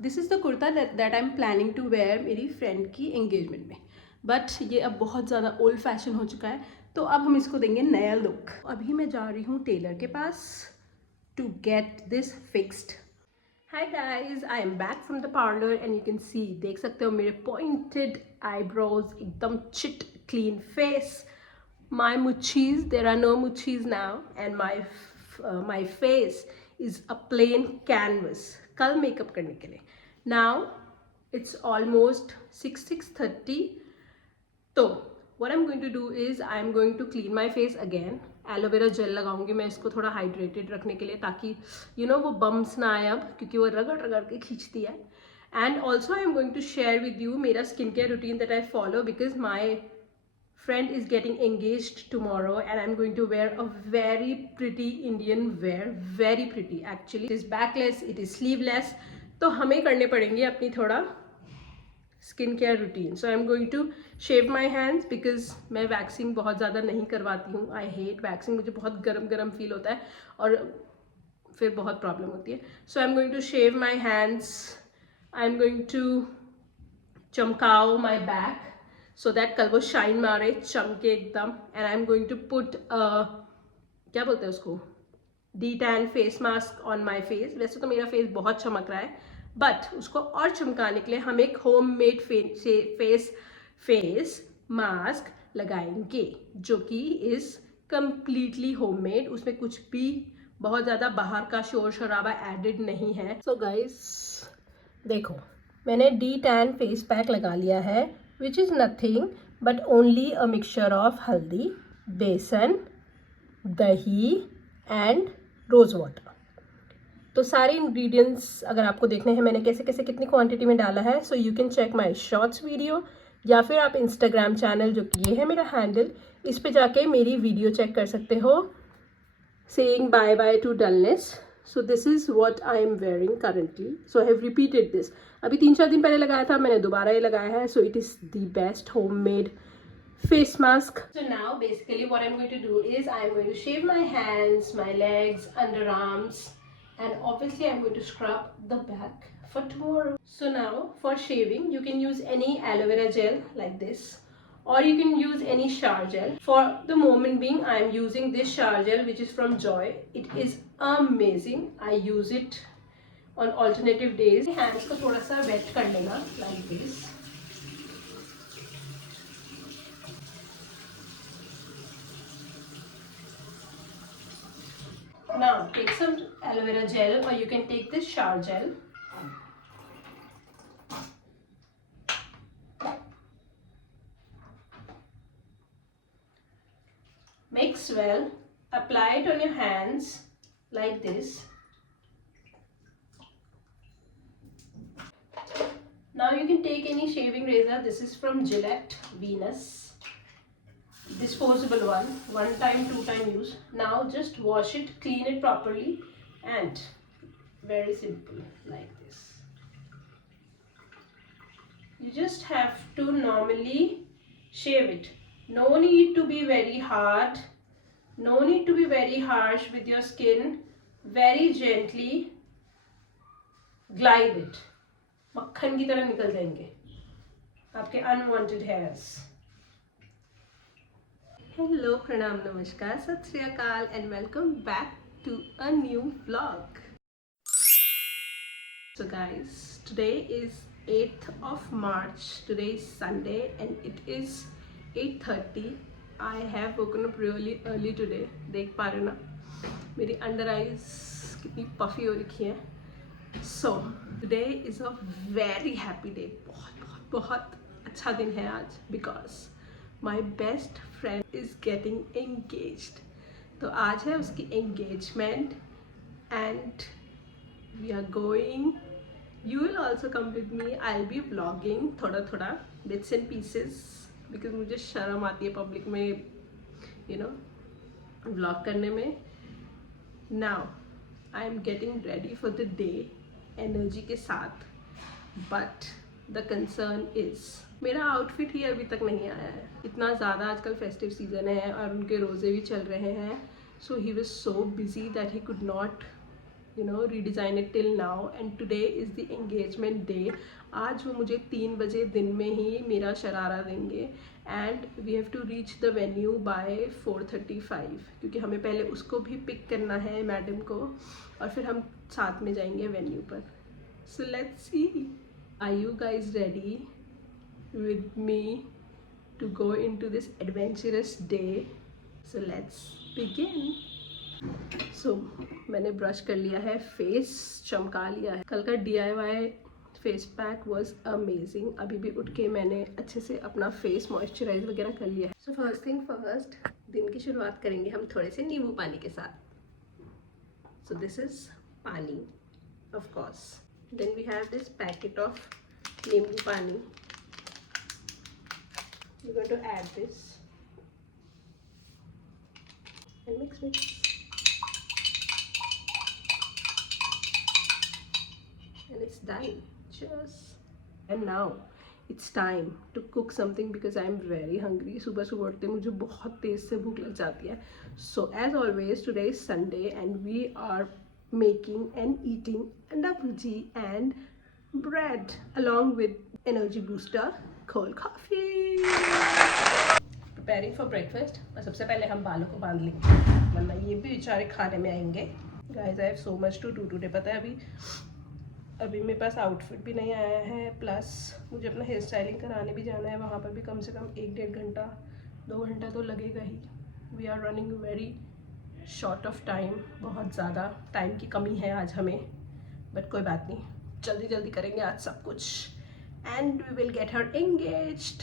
This is the kurta that I am planning to wear मेरी friend की engagement में, but ये अब बहुत ज़्यादा ओल्ड फैशन हो चुका है, तो अब हम इसको देंगे नया लुक। अभी मैं जा रही हूँ टेलर के पास to get this fixed. Hi guys, I am back from the parlour and you can see, देख सकते हो मेरे पॉइंटेड आईब्रोज, एकदम चिट clean face, my muchis, there are no muchis now, and my face is a plain canvas कल makeup करने के लिए। now it's almost 6:30, तो what I'm going to do is I'm going to clean my face again। Aloe vera gel लगाऊंगी मैं इसको थोड़ा hydrated रखने के लिए, ताकि वो बम्स ना आए अब, क्योंकि वो रगड़ रगड़ के खींचती है। And also I am going to share with you मेरा skin care routine that I follow, because my friend is getting engaged tomorrow and I'm going to wear a very pretty Indian wear, very pretty actually। It is backless, it is sleeveless, तो हमें करने पड़ेंगे अपनी थोड़ा skin care routine. So I am going to shave my hands because मैं waxing बहुत ज़्यादा नहीं करवाती हूँ। आई हेट वैक्सिंग, मुझे बहुत गरम गरम फील होता है और फिर बहुत प्रॉब्लम होती है। So I am going to shave my hands, I am going to चमकाओ माई बैक सो दैट कल वो शाइन मारे, चमके एकदम। And I am going to put क्या बोलते हैं उसको, de tan face mask on my face. वैसे तो मेरा फेस बहुत चमक रहा है, बट उसको और चमकाने के लिए हम एक होम मेड फेस मास्क लगाएंगे, जो कि इज कम्प्लीटली होम मेड। उसमें कुछ भी बहुत ज़्यादा बाहर का शोर शराबा एडिड नहीं है। सो गाइस देखो, मैंने डी टैन फेस पैक लगा लिया है, which is nothing but only a mixture of हल्दी, बेसन, दही एंड रोज़ वाटर। तो सारे इंग्रेडिएंट्स अगर आपको देखने हैं मैंने कैसे कैसे कितनी क्वांटिटी में डाला है, so you can check my shorts video, या फिर आप इंस्टाग्राम चैनल, जो कि ये है मेरा हैंडल, इस पे जाके मेरी वीडियो चेक कर सकते हो, saying bye bye to dullness. So this is what I am wearing currently. So I have repeated this. अभी 3-4 दिन पहले लगाया था, मैंने दोबारा ये लगाया है। So it is the best home made face mask. So now basically what I'm going to do is I'm going to shave my hands, my legs, underarms, and obviously I'm going to scrub the back for tomorrow. So now for shaving you can use any aloe vera gel like this, or you can use any shower gel. For the moment being I am using this shower gel which is from Joy. It is amazing. I use it on alternative days. Hands को थोड़ा सा wet कर लेना like this. Now take some aloe vera gel, or you can take this shower gel. Mix well, apply it on your hands like this. Now you can take any shaving razor. This is from Gillette Venus, disposable one time 2-time use. Now just wash it, clean it properly, and very simple like this. You just have to normally shave it. No need to be very hard, no need to be very harsh with your skin. Very gently glide it. मक्खन की तरह निकल जाएंगे आपके unwanted hairs. Hello, प्रणाम, नमस्कार, सत श्री अकाल and welcome back to a new vlog. So guys, today is 8th of March. Today is Sunday and it is 8:30. I have woken up really early today. देख पा रहे हो ना मेरी अंडर आइज कितनी पफी हो रखी है। So today is a very happy day. बहुत बहुत बहुत अच्छा दिन है आज, because my best friend is getting engaged. तो आज है उसकी engagement and we are going. You will also come with me. I'll be vlogging थोड़ा थोड़ा bits and pieces because मुझे शर्म आती है पब्लिक में vlog करने में. Now I am getting ready for the day energy के साथ, but the concern is मेरा आउटफिट ही अभी तक नहीं आया है। इतना ज़्यादा आजकल फेस्टिव सीजन है और उनके रोज़े भी चल रहे हैं, so he was so busy that he could not redesign it till now, and today is the engagement day. आज वो मुझे 3 बजे दिन में ही मेरा शरारा देंगे, and we have to reach the venue by 4:35, क्योंकि हमें पहले उसको भी पिक करना है, मैडम को, और फिर हम साथ में जाएंगे वेन्यू पर. So let's see, are you guys ready with me to go into this adventurous day? So let's begin. So मैंने ब्रश कर लिया है, फेस चमका लिया है. कल का DIY face pack was amazing. अभी भी उठ के मैंने अच्छे से अपना फेस मॉइस्चराइज वगैरह कर लिया है. सो फर्स्ट थिंग फर्स्ट, दिन की शुरुआत करेंगे हम थोड़े से नींबू पानी के साथ. So this is pani, of course. Then we have this packet of nimbu pani. We're going to add this and mix. And it's done. Cheers. And now it's time to cook something because I'm very hungry. सुबह सुबह उठते मुझे बहुत तेज से भूख लग जाती है. So as always, today is Sunday and we are making and eating anda bhuji and bread along with energy booster cold coffee. Preparing for breakfast. और सबसे पहले हम बालों को बांध लेंगे, वरना ये भी बेचारे खाने में आएंगे. Guys, I have so much to do today. पता है अभी मेरे पास आउटफिट भी नहीं आया है, प्लस मुझे अपना हेयर स्टाइलिंग कराने भी जाना है. वहाँ पर भी कम से कम 1-1.5 घंटा 2 घंटा तो लगेगा ही. We are running very short of time. बहुत ज़्यादा टाइम की कमी है आज हमें, बट कोई बात नहीं, जल्दी जल्दी करेंगे आज सब कुछ. And we will get her engaged.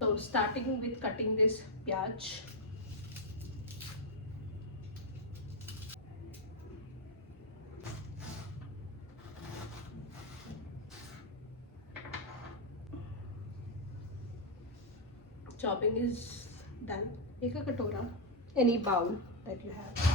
So starting with cutting this pyaj. Chopping is done. Take a katora, any bowl that you have.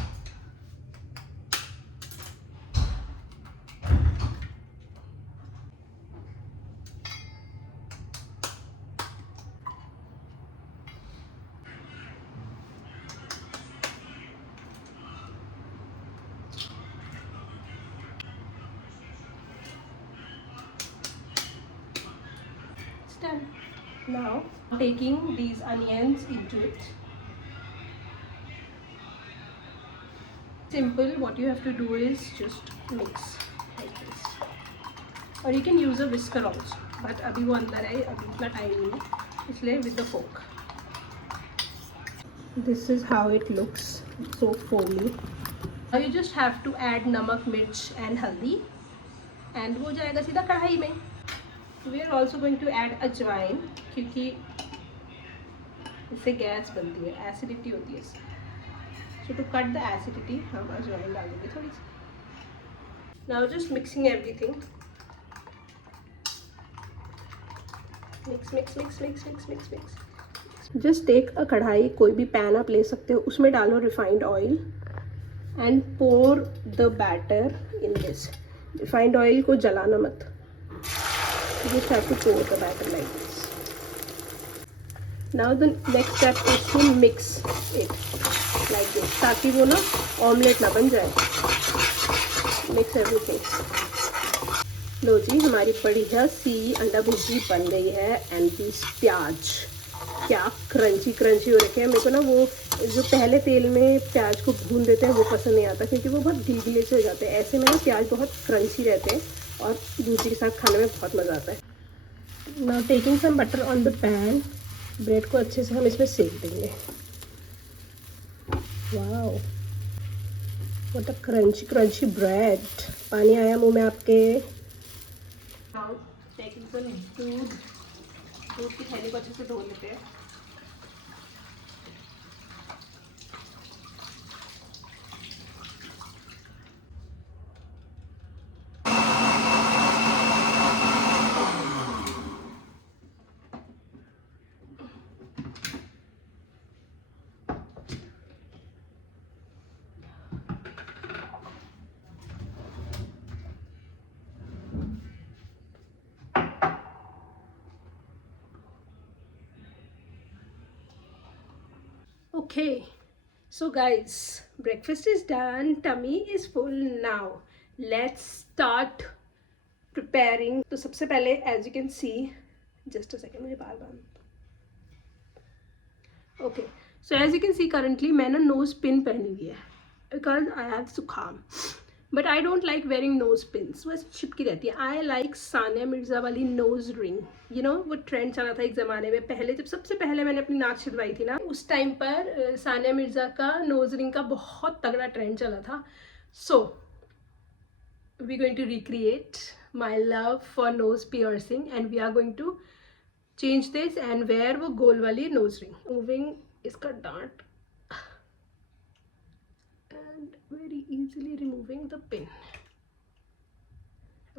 Done. Now taking these onions into it. Simple, what you have to do is just mix like this, or you can use a whisker also, but अभी वो अंदर है, अभी इतना time नहीं है, इसलिए with the fork. This is how it looks, so foamy. Now you just have to add नमक, मिर्च and हल्दी, and वो जाएगा सीधा कढ़ाई में. We are also going to add अजवाइन, क्योंकि इससे गैस बनती है, एसिडिटी होती है. So to cut the acidity हम अजवाइन डाल देंगे थोड़ी सी. Now just mixing everything. Mix. Just take a कढ़ाई, कोई भी पैन आप ले सकते हो, उसमें डालो refined oil and pour the batter in this. Refined oil को जलाना मत. You just have to pour the batter like this. Now the next step is to mix it like this, ताकि वो ना ऑमलेट ना बन जाए. Mix everything. लो जी, हमारी बढ़िया सी अंडा भुर्जी बन गई है. एंड दिस प्याज क्या क्रंची हो रखे हैं. मेरे को ना वो जो पहले तेल में प्याज को भून देते हैं वो पसंद नहीं आता, क्योंकि वो बहुत गीले से हो जाते हैं. ऐसे में ना प्याज बहुत क्रंची रहते हैं और भुर्जी के साथ खाने में बहुत मज़ा आता है. Now taking some butter on the pan. Bread को अच्छे से हम इसमें सेक देंगे. Wow, what a crunchy bread. पानी आया मुंह में आपके. नाउ टेकिंग सम दूध की थैली को अच्छे से धो लेते हैं. Okay, so guys, breakfast is done, tummy is full now. Let's start preparing. तो सबसे पहले as you can see, just a second, मुझे बाल बांध। Okay, so as you can see currently मैं ना नोज पिन पहनी हुई है because I have zukam, but I don't like wearing nose pins, बस चिपकी रहती है। आई लाइक सानिया मिर्ज़ा वाली नोज रिंग, यू नो वो ट्रेंड चला था एक ज़माने में, पहले जब सबसे पहले मैंने अपनी नाक छिदवाई थी ना, उस टाइम पर सानिया मिर्ज़ा का नोज रिंग का बहुत तगड़ा ट्रेंड चला था। So we going to recreate my love for nose piercing and we are going to change this and wear वो गोल वाली नोज रिंग, मूविंग इसका डांट and very easily removing the pin.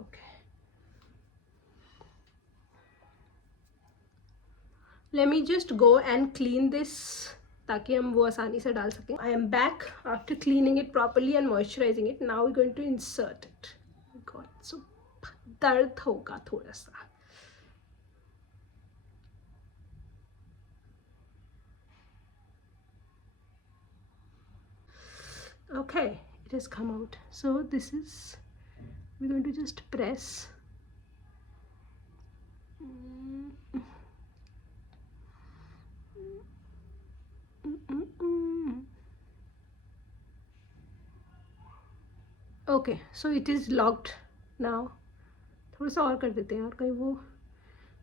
Okay, let me just go and clean this ताकि हम वो आसानी से डाल सकें. I am back after cleaning it properly and moisturizing it. Now we're going to insert it. God, so दर्द होगा थोड़ा सा. Okay, it has come out. So this is, we're going to just press. Okay, so it is locked now. थोड़ा सा और कर देते हैं और कहीं वो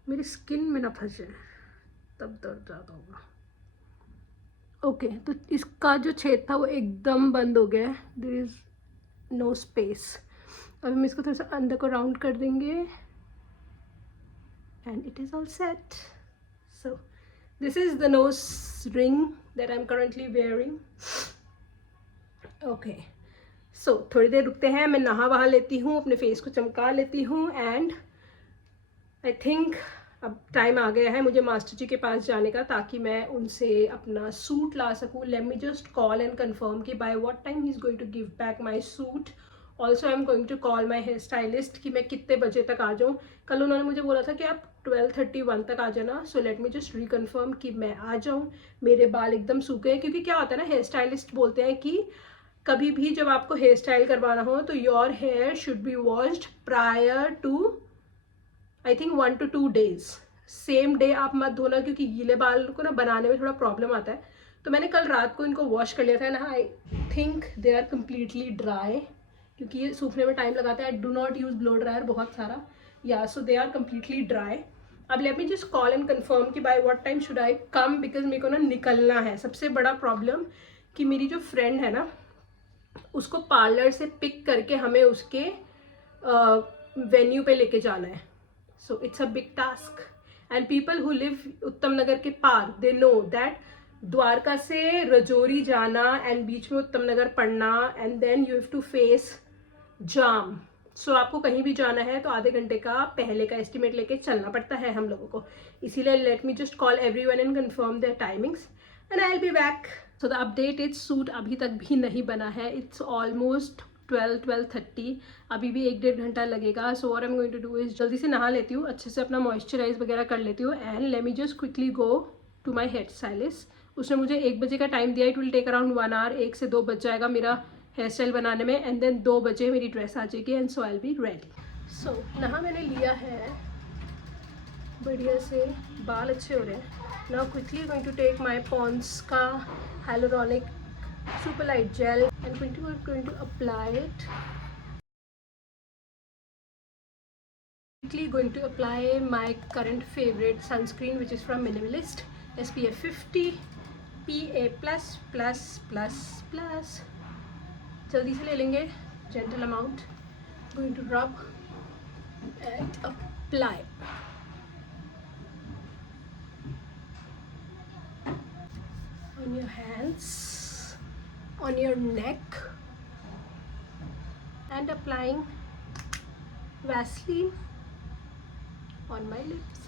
मेरी स्किन में ना फंसे, तब दर्द ज़्यादा होगा. ओके, तो इसका जो छेद था वो एकदम बंद हो गया है. There is no space. अब हम इसको थोड़ा सा अंदर को राउंड कर देंगे and it is all set. So this is the nose ring that I am currently wearing. Okay, so थोड़ी देर रुकते हैं, मैं नहा वहा लेती हूँ, अपने फेस को चमका लेती हूँ एंड आई थिंक अब टाइम आ गया है मुझे मास्टर जी के पास जाने का, ताकि मैं उनसे अपना सूट ला सकूँ. Let me just call and confirm कि by what time he is going to give back my suit. Also I am going to call my hair stylist कि मैं कितने बजे तक आ जाऊँ. कल उन्होंने मुझे बोला था कि आप 12:31 तक आ जाना. So let me just reconfirm कि मैं आ जाऊँ. मेरे बाल एकदम सूखे हैं, क्योंकि क्या होता है ना, हेयर स्टाइलिस्ट बोलते हैं कि कभी भी जब आपको हेयर स्टाइल करवाना हो तो your hair should be washed prior to I think 1 to 2 days. Same day आप मत धोना, क्योंकि गीले बाल को ना बनाने में थोड़ा प्रॉब्लम आता है. तो मैंने कल रात को इनको वॉश कर लिया था ना. I think they are completely dry, क्योंकि ये सूखने में टाइम लगाता है. I do not use blow dryer बहुत सारा. या so they are completely dry. अब let me just call and confirm कि by what time should I come, because मेरे को ना निकलना है. सबसे बड़ा प्रॉब्लम कि मेरी जो फ्रेंड है ना, उसको पार्लर से पिक करके हमें उसके वेन्यू पे लेके जाना है. So it's a big task, and people who live उत्तम नगर के पार, they know that द्वारका से रजौरी जाना एंड बीच में उत्तम नगर पड़ना and then you have to face jam. So आपको कहीं भी जाना है तो आधे घंटे का पहले का एस्टिमेट लेके चलना पड़ता है हम लोगों को. इसीलिए let me just call everyone and confirm their timings and I will be back. So the update is suit अभी तक भी नहीं बना है. It's almost 12:30. अभी भी 1-1.5 घंटा लगेगा. So what I am going to do is जल्दी से नहा लेती हूँ, अच्छे से अपना मॉइस्चराइज वगैरह कर लेती हूँ and let me just quickly go to my hair stylist. उसने मुझे 1 बजे का टाइम दिया. It will take around 1 hour. 1 से 2 बज जाएगा मेरा हेयर स्टाइल बनाने में एंड देन 2 बजे मेरी ड्रेस आ जाएगी and so I will be ready. So नहा मैंने लिया है, बढ़िया से बाल अच्छे हो रहे हैं. Now quickly going to take my Pond's का hyaluronic super light gel and going to apply it. Quickly going to apply my current favorite sunscreen, which is from Minimalist, SPF 50 PA++++. जल्दी से ले लेंगे, gentle amount. Going to rub and apply on your hands, on your neck, and applying Vaseline on my lips.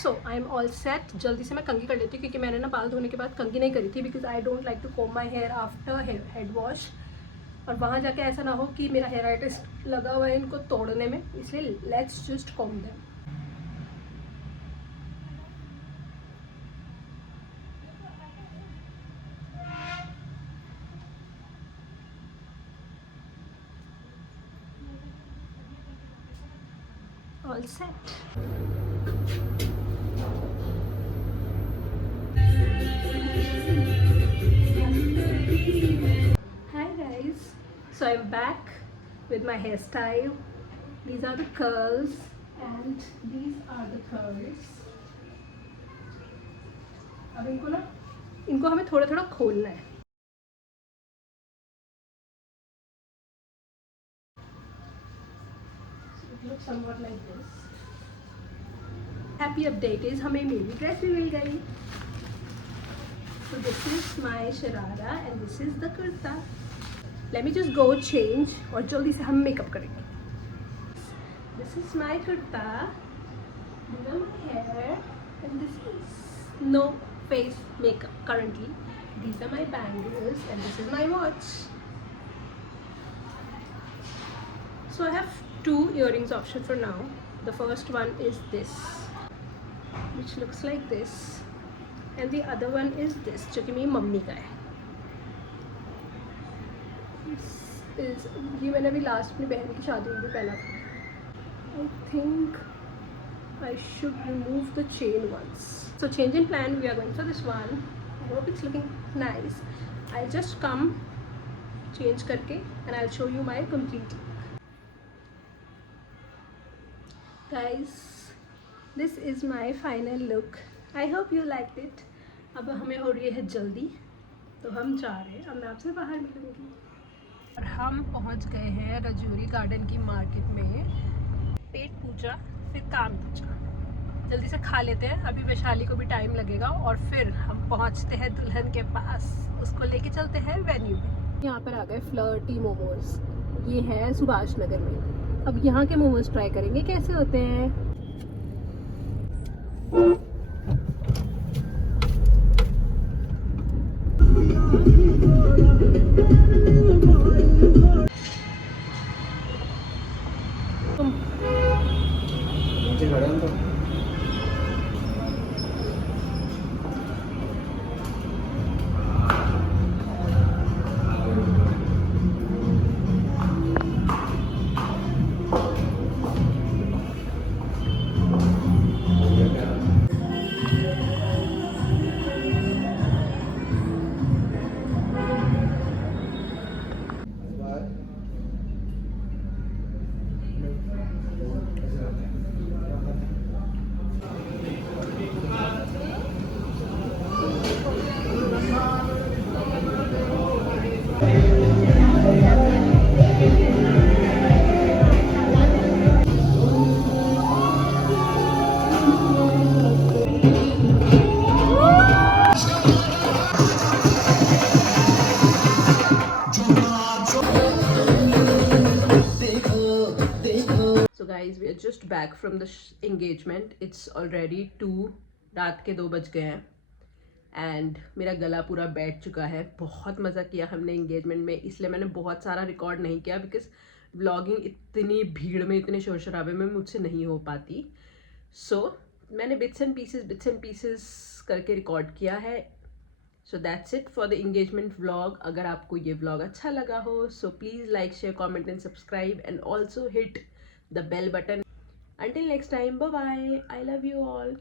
So I am all set. जल्दी से मैं कंघी कर लेती हूँ, क्योंकि मैंने ना बाल धोने के बाद कंघी नहीं करी थी, because I don't like to comb my hair after head wash. और वहाँ जाके ऐसा ना हो कि मेरा हेयर आर्टिस्ट लगा हुआ है इनको तोड़ने में, इसलिए let's just comb them. All set. Hi guys, so I'm back with my hairstyle. These are the curls and these are the curls. अब इनको हमें थोड़ा थोड़ा खोलना है. So it looks somewhat like this. Happy update is हमें मेरी dress भी मिल गई. So this is my sharara and this is the kurta. Let me just go change और जल्दी से हम मेकअप करेंगे. This is my kurta. These are my hair and this is no face makeup currently. These are my bangles and this is my watch. So I have two earrings option for now. The first one is this, which looks like this, and the other one is this, जो कि मेरी mummy का है. ये मैंने अभी last अपनी बहन की शादी में भी पहना था. I think I should remove the chain once. So change in plan, we are going for this one. I hope it's looking nice. I'll just come change करके and I'll show you my complete look. Guys, this is my final look. I hope you liked it. अब हमें हो रही है जल्दी, तो हम जा रहे हैं. अब मैं आपसे बाहर मिलूंगी. और हम पहुंच गए हैं रजौरी गार्डन की मार्केट में. पेट पूजा फिर काम पूजा. जल्दी से खा लेते हैं, अभी वैशाली को भी टाइम लगेगा और फिर हम पहुंचते हैं दुल्हन के पास. उसको लेके चलते हैं वेन्यू में. यहाँ पर आ गए फ्लर्टी मोमोज. ये है सुभाष नगर में. अब यहाँ के मोमोज ट्राई करेंगे कैसे होते हैं. guys, we are just back from the engagement. It's already 2 रात के 2 बज गए हैं एंड मेरा गला पूरा बैठ चुका है. बहुत मज़ा किया हमने एंगेजमेंट में, इसलिए मैंने बहुत सारा रिकॉर्ड नहीं किया बिकॉज व्लॉगिंग इतनी भीड़ में, इतने शोर शराबे में मुझसे नहीं हो पाती. सो मैंने बिट्स एंड पीसेस करके रिकॉर्ड किया है. So that's it for the engagement vlog. अगर आपको ये व्लॉग अच्छा लगा हो so please like, share, comment and subscribe and also hit the bell button. Until next time, bye bye. I love you all.